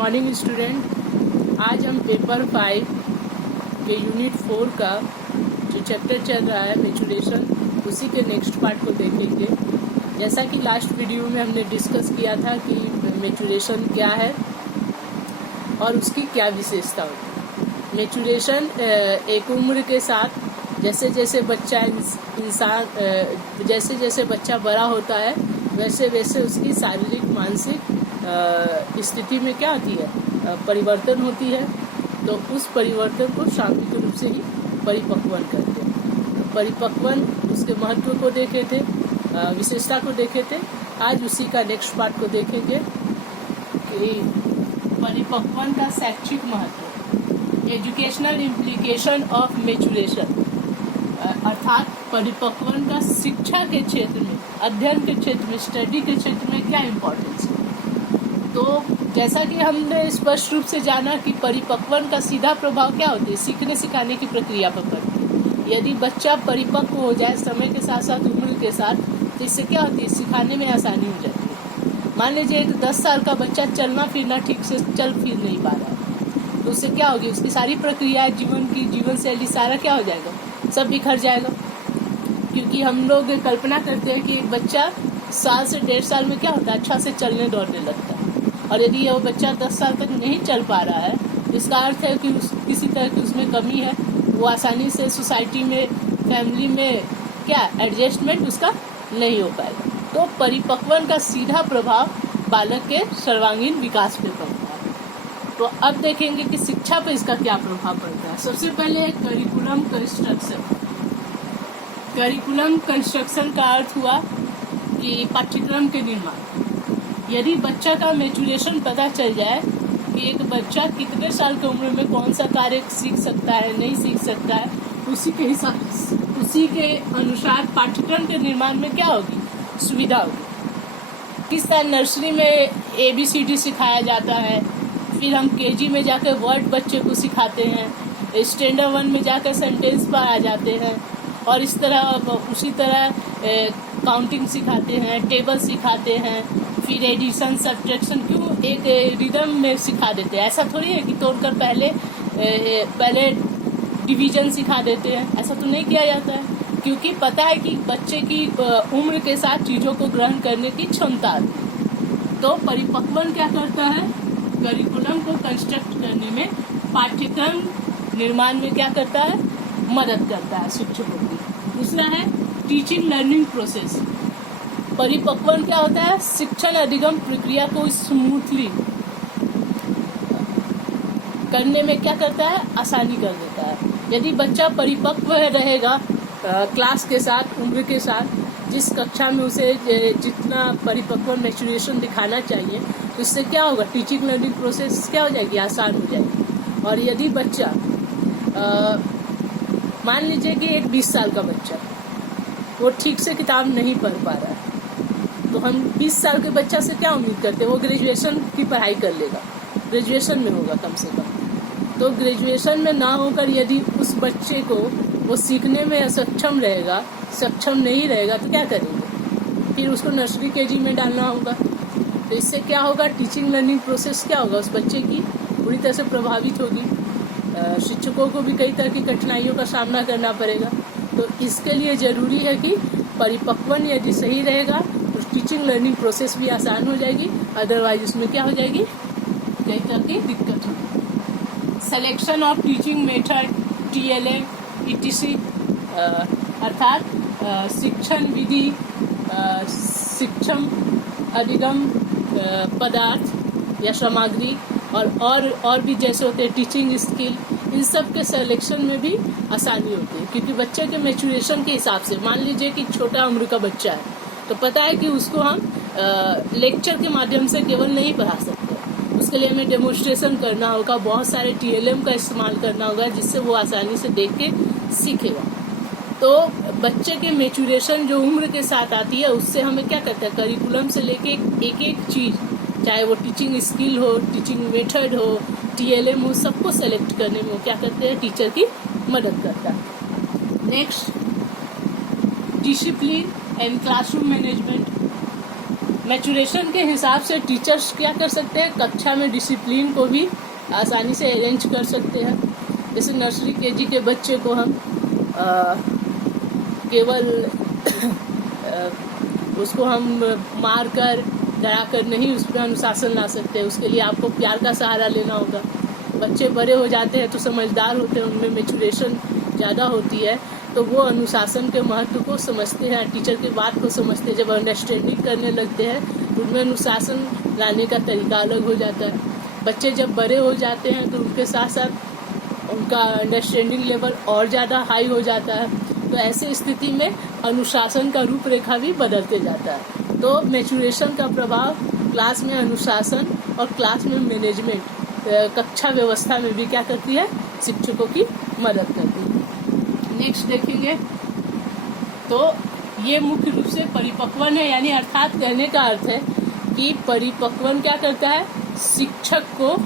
Morning student. आज हम paper 5 के यूनिट 4 का जो चैप्टर चल रहा है मैचुरेशन, उसी के नेक्स्ट पार्ट को देखेंगे। जैसा कि लास्ट वीडियो में हमने डिस्कस किया था कि मैचुरेशन क्या है और उसकी क्या विशेषता होती है। मैचुरेशन एक उम्र के साथ जैसे जैसे बच्चा बड़ा होता है वैसे वैसे उसकी शारीरिक मानसिक स्थिति में क्या होती है, परिवर्तन होती है। तो उस परिवर्तन को शाब्दिक रूप से ही परिपक्वन करते हैं। परिपक्वन उसके महत्व को देखे थे, विशेषता को देखे थे। आज उसी का नेक्स्ट पार्ट को देखेंगे कि परिपक्वन का शैक्षिक महत्व, एजुकेशनल इम्प्लीकेशन ऑफ मैचुरेशन, अर्थात परिपक्वन का शिक्षा के क्षेत्र में, अध्ययन के क्षेत्र में, स्टडी के क्षेत्र में क्या इम्पोर्टेंस है। तो जैसा कि हमने स्पष्ट रूप से जाना कि परिपक्वन का सीधा प्रभाव क्या होती है, सीखने सिखाने की प्रक्रिया पर पड़ती है। यदि बच्चा परिपक्व हो जाए समय के साथ साथ, उम्र के साथ, तो इससे क्या होती है, सिखाने में आसानी हो जाती है। मान लीजिए एक 10 साल का बच्चा चलना फिरना ठीक से चल फिर नहीं पा रहा है, तो उससे क्या होगी, उसकी सारी प्रक्रिया, जीवन शैली सारा क्या हो जाएगा, सब बिखर जाएगा। क्योंकि हम लोग कल्पना करते हैं कि एक बच्चा साल से 1.5 साल में क्या होता है, अच्छा से चलने दौड़ने लगता है। और यदि वो बच्चा 10 साल तक नहीं चल पा रहा है, इसका अर्थ है कि किसी तरह की उसमें कमी है। वो आसानी से सोसाइटी में, फैमिली में क्या एडजस्टमेंट उसका नहीं हो पाएगा। तो परिपक्वन का सीधा प्रभाव बालक के सर्वांगीण विकास पे पड़ता है। तो अब देखेंगे कि शिक्षा पे इसका क्या प्रभाव पड़ता है। सबसे पहले करिकुलम कंस्ट्रक्शन। करिकुलम कंस्ट्रक्शन का अर्थ हुआ कि पाठ्यक्रम के निर्माण। यदि बच्चा का मैचुरेशन पता चल जाए कि एक बच्चा कितने साल की उम्र में कौन सा कार्य सीख सकता है, नहीं सीख सकता है, उसी के अनुसार पाठ्यक्रम के निर्माण में क्या होगी, सुविधा होगी। किस तरह नर्सरी में ABCD सिखाया जाता है, फिर हम KG में जाकर वर्ड बच्चे को सिखाते हैं, स्टैंडर्ड 1 में जाकर सेंटेंस पर आ जाते हैं, और इस तरह उसी तरह काउंटिंग सिखाते हैं, टेबल सिखाते हैं, फिर एडिशन सब्ट्रैक्शन क्यों एक रिदम में सिखा देते हैं। ऐसा थोड़ी है कि तोड़कर पहले डिवीजन सिखा देते हैं, ऐसा तो नहीं किया जाता है। क्योंकि पता है कि बच्चे की उम्र के साथ चीज़ों को ग्रहण करने की क्षमता है। तो परिपक्वन क्या करता है, करिकुलम को कंस्ट्रक्ट करने में, पाठ्यक्रम निर्माण में क्या करता है, मदद करता है शिक्षकों की। दूसरा है टीचिंग लर्निंग प्रोसेस। परिपक्वन क्या होता है, शिक्षण अधिगम प्रक्रिया को स्मूथली करने में क्या करता है, आसानी कर देता है। यदि बच्चा परिपक्व रहेगा क्लास के साथ, उम्र के साथ, जिस कक्षा में उसे जितना परिपक्व मैचुरेशन दिखाना चाहिए, तो इससे क्या होगा, टीचिंग लर्निंग प्रोसेस क्या हो जाएगी, आसान हो जाएगी। और यदि बच्चा मान लीजिए कि एक 20 साल का बच्चा, वो ठीक से किताब नहीं पढ़ पा रहा है, तो हम 20 साल के बच्चा से क्या उम्मीद करते हैं, वो ग्रेजुएशन की पढ़ाई कर लेगा, ग्रेजुएशन में होगा कम से कम। तो ग्रेजुएशन में ना होकर यदि उस बच्चे को वो सीखने में असक्षम रहेगा, सक्षम नहीं रहेगा, तो क्या करेंगे, फिर उसको नर्सरी KG में डालना होगा। तो इससे क्या होगा, टीचिंग लर्निंग प्रोसेस क्या होगा, उस बच्चे की पूरी तरह से प्रभावित होगी। शिक्षकों को भी कई तरह की कठिनाइयों का सामना करना पड़ेगा। तो इसके लिए ज़रूरी है कि परिपक्वन यदि सही रहेगा तो टीचिंग लर्निंग प्रोसेस भी आसान हो जाएगी, अदरवाइज उसमें क्या हो जाएगी, कई तरह की दिक्कत होगी। Selection of teaching method, TLM, ETC, अर्थात शिक्षण विधि, शिक्षण अधिगम पदार्थ या सामग्री, और भी जैसे होते हैं टीचिंग स्किल, इन सब के सिलेक्शन में भी आसानी होती है। क्योंकि बच्चे के मैचुरेशन के हिसाब से, मान लीजिए कि छोटा उम्र का बच्चा है, तो पता है कि उसको हम लेक्चर के माध्यम से केवल नहीं पढ़ा सकते, उसके लिए हमें डेमोन्स्ट्रेशन करना होगा, बहुत सारे TLM का इस्तेमाल करना होगा, जिससे वो आसानी से देख के सीखेगा। तो बच्चे के मैचुरेशन जो उम्र के साथ आती है, उससे हमें क्या करता है, करिकुलम से लेके एक एक चीज़, चाहे वो टीचिंग स्किल हो, टीचिंग मेथड हो, TLM हो, सबको सेलेक्ट करने में वो क्या करते हैं, टीचर की मदद करता है। Next, discipline and classroom management. Maturation के हिसाब से टीचर्स क्या कर सकते हैं, कक्षा में डिसिप्लिन को भी आसानी से अरेंज कर सकते हैं। जैसे नर्सरी केजी के बच्चे को हम केवल उसको हम मार कर डरा कर नहीं उस पर अनुशासन ला सकते। उसके लिए आपको प्यार का सहारा लेना होगा। बच्चे बड़े हो जाते हैं तो समझदार होते हैं, उनमें मैचुरेशन ज़्यादा होती है, तो वो अनुशासन के महत्व को समझते हैं, टीचर की बात को समझते हैं। जब अंडरस्टैंडिंग करने लगते हैं तो उनमें अनुशासन लाने का तरीका अलग हो जाता है। बच्चे जब बड़े हो जाते हैं तो उनके साथ साथ उनका अंडरस्टैंडिंग लेवल और ज़्यादा हाई हो जाता है। तो ऐसे स्थिति में अनुशासन का रूपरेखा भी बदलते जाता है। तो मैचुरेशन का प्रभाव क्लास में अनुशासन और क्लास में मैनेजमेंट, कक्षा व्यवस्था में भी क्या करती है, शिक्षकों की मदद करती है। नेक्स्ट देखेंगे तो ये मुख्य रूप से परिपक्वन है, यानी अर्थात कहने का अर्थ है कि परिपक्वन क्या करता है, शिक्षक को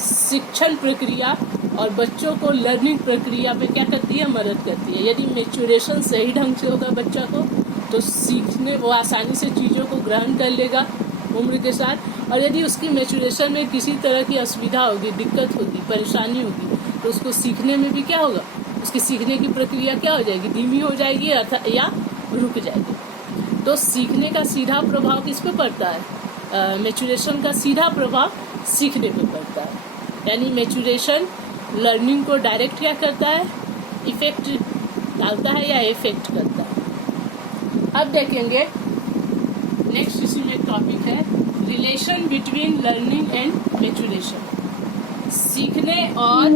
शिक्षण प्रक्रिया और बच्चों को लर्निंग प्रक्रिया में क्या करती है, मदद करती है। यदि मैच्योरेशन सही ढंग से होगा बच्चा को तो सीखने वो आसानी से चीज़ों को ग्रहण कर लेगा उम्र के साथ। और यदि उसकी मैच्योरेशन में किसी तरह की असुविधा होगी, दिक्कत होगी, परेशानी होगी, तो उसको सीखने में भी क्या होगा, उसकी सीखने की प्रक्रिया क्या हो जाएगी, धीमी हो जाएगी या रुक जाएगी। तो सीखने का सीधा प्रभाव किस पे पड़ता है, मैच्योरेशन का सीधा प्रभाव सीखने पे पड़ता है। यानी मैच्योरेशन लर्निंग को डायरेक्ट क्या करता है, इफेक्ट डालता है या इफेक्ट करता है। अब देखेंगे नेक्स्ट इसी में टॉपिक है relation between learning and maturation. सीखने और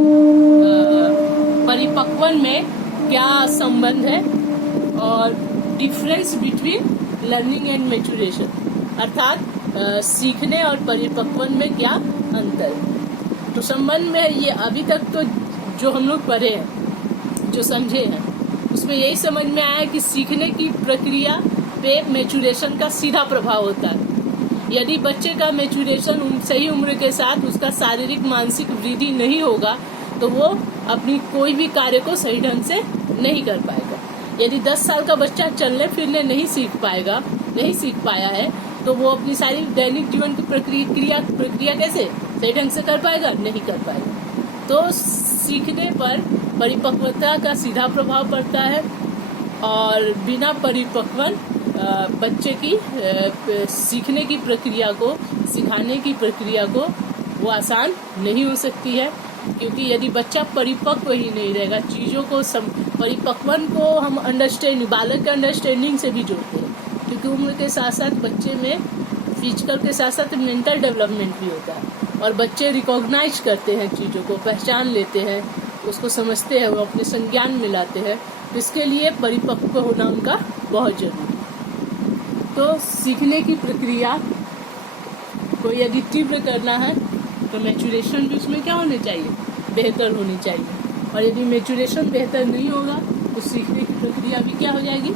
परिपक्वन में क्या संबंध है और difference between learning and maturation, अर्थात सीखने और परिपक्वन में क्या अंतर है। तो संबंध में ये अभी तक तो जो हम लोग पढ़े हैं, जो समझे हैं, उसमें यही समझ में आया कि सीखने की प्रक्रिया पे मैच्योरेशन का सीधा प्रभाव होता है। यदि बच्चे का मैच्योरेशन सही उम्र के साथ उसका शारीरिक मानसिक वृद्धि नहीं होगा तो वो अपनी कोई भी कार्य को सही ढंग से नहीं कर पाएगा। यदि 10 साल का बच्चा चलने फिरने नहीं सीख पाया है तो वो अपनी सारी दैनिक जीवन की प्रक्रिया कैसे सही ढंग से कर पाएगा, नहीं कर पाएगा। तो सीखने पर परिपक्वता का सीधा प्रभाव पड़ता है और बिना परिपक्वन बच्चे की सीखने की प्रक्रिया को, सिखाने की प्रक्रिया को वो आसान नहीं हो सकती है। क्योंकि यदि बच्चा परिपक्व ही नहीं रहेगा, चीज़ों को परिपक्वन को हम बालक के अंडरस्टैंडिंग से भी जोड़ते हैं, क्योंकि उम्र के साथ साथ बच्चे में फिजिकल के साथ साथ मेंटल डेवलपमेंट भी होता है और बच्चे रिकॉग्नाइज करते हैं, चीज़ों को पहचान लेते हैं, उसको समझते हैं, वो अपने संज्ञान में लाते हैं। तो इसके लिए परिपक्व होना उनका बहुत जरूरी है। तो सीखने की प्रक्रिया को यदि तीव्र करना है तो मैच्योरेशन भी उसमें क्या होनी चाहिए, बेहतर होनी चाहिए। और यदि मैच्योरेशन बेहतर नहीं होगा तो सीखने की प्रक्रिया भी क्या हो जाएगी,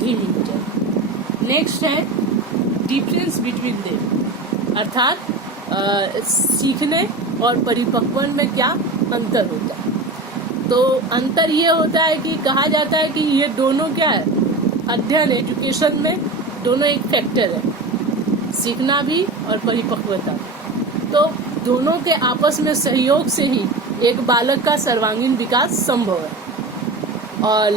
धीमी हो जाएगी। नेक्स्ट है डिफरेंस बिटवीन देम, अर्थात सीखने और परिपक्वन में क्या अंतर होता है। तो अंतर ये होता है कि कहा जाता है कि ये दोनों क्या है, अध्ययन एजुकेशन में दोनों एक फैक्टर है, सीखना भी और परिपक्वता। तो दोनों के आपस में सहयोग से ही एक बालक का सर्वांगीण विकास संभव है। और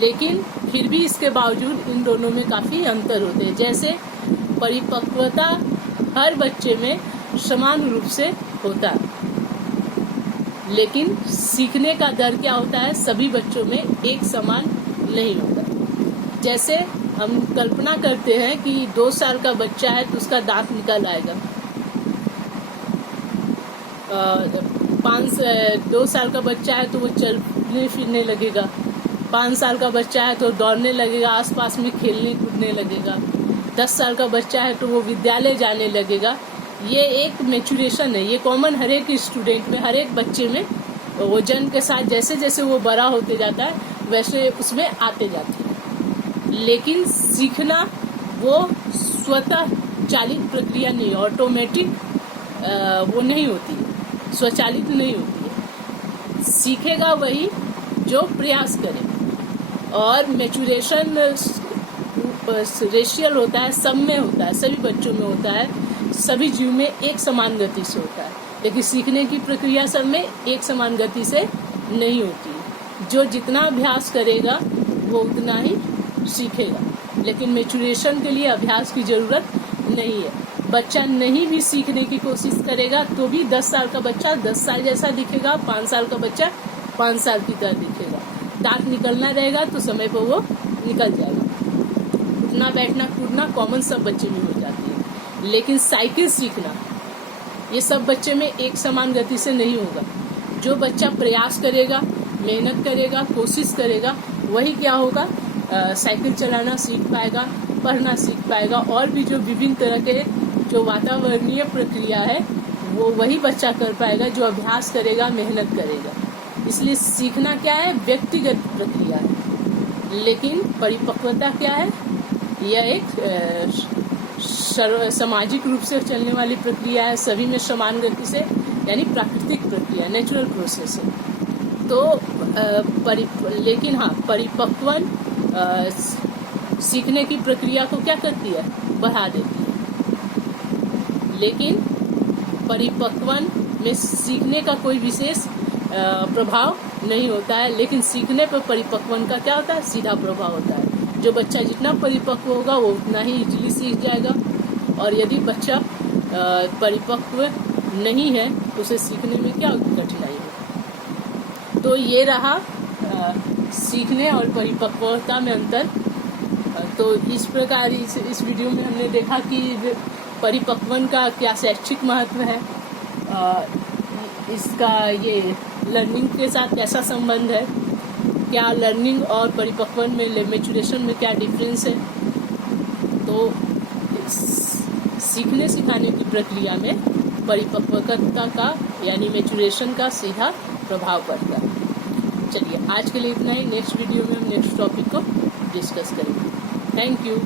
लेकिन फिर भी इसके बावजूद इन दोनों में काफ़ी अंतर होते हैं। जैसे परिपक्वता हर बच्चे में समान रूप से होता है, लेकिन सीखने का दर क्या होता है, सभी बच्चों में एक समान नहीं होता। जैसे हम कल्पना करते हैं कि 2 साल का बच्चा है तो उसका दांत निकल आएगा, 2 साल का बच्चा है तो वो चलने फिरने लगेगा, 5 साल का बच्चा है तो दौड़ने लगेगा, आसपास में खेलने कूदने लगेगा, 10 साल का बच्चा है तो वो विद्यालय जाने लगेगा। ये एक मैच्योरेशन है, ये कॉमन हर एक स्टूडेंट में, हर एक बच्चे में वो जन्म के साथ जैसे जैसे वो बड़ा होते जाता है वैसे उसमें आते जाते हैं। लेकिन सीखना वो स्वतः चालित प्रक्रिया नहीं, ऑटोमेटिक वो नहीं होती है, स्वचालित नहीं होती है। सीखेगा वही जो प्रयास करे। और मैच्योरेशन रेशियल होता है, सब में होता है, सभी बच्चों में होता है, सभी जीव में एक समान गति से होता है। लेकिन सीखने की प्रक्रिया सब में एक समान गति से नहीं होती। जो जितना अभ्यास करेगा वो उतना ही सीखेगा। लेकिन मैच्योरेशन के लिए अभ्यास की जरूरत नहीं है। बच्चा नहीं भी सीखने की कोशिश करेगा तो भी 10 साल का बच्चा 10 साल जैसा दिखेगा, 5 साल का बच्चा 5 साल की तरह दिखेगा। दांत निकलना रहेगा तो समय पर वो निकल जाएगा। उठना बैठना कूदना कॉमन सब बच्चे में हो जाती है। लेकिन साइकिल सीखना ये सब बच्चे में एक समान गति से नहीं होगा। जो बच्चा प्रयास करेगा, मेहनत करेगा, कोशिश करेगा, वही क्या होगा, साइकिल चलाना सीख पाएगा, पढ़ना सीख पाएगा, और भी जो विभिन्न तरह के जो वातावरणीय प्रक्रिया है वो वही बच्चा कर पाएगा जो अभ्यास करेगा, मेहनत करेगा। इसलिए सीखना क्या है, व्यक्तिगत प्रक्रिया है। लेकिन परिपक्वता क्या है, यह एक सामाजिक रूप से चलने वाली प्रक्रिया है, सभी में समान गति से, यानी प्राकृतिक प्रक्रिया, नेचुरल प्रोसेस है। तो लेकिन हाँ, परिपक्वन सीखने की प्रक्रिया को क्या करती है, बढ़ा देती है। लेकिन परिपक्वन में सीखने का कोई विशेष प्रभाव नहीं होता है। लेकिन सीखने पर परिपक्वन का क्या होता है, सीधा प्रभाव होता है। जो बच्चा जितना परिपक्व होगा वो उतना ही इजीली सीख जाएगा, और यदि बच्चा परिपक्व नहीं है तो उसे सीखने में क्या कठिनाई होगी। तो ये रहा सीखने और परिपक्वता में अंतर। तो इस प्रकार इस वीडियो में हमने देखा कि परिपक्वन का क्या शैक्षिक महत्व है, इसका ये लर्निंग के साथ कैसा संबंध है, क्या लर्निंग और परिपक्वन में, मैच्योरेशन में क्या डिफरेंस है। तो सीखने सिखाने की प्रक्रिया में परिपक्वता का यानी मैच्योरेशन का सीधा प्रभाव पड़ता है। चलिए आज के लिए इतना ही। नेक्स्ट वीडियो में हम नेक्स्ट टॉपिक को डिस्कस करेंगे। Thank you.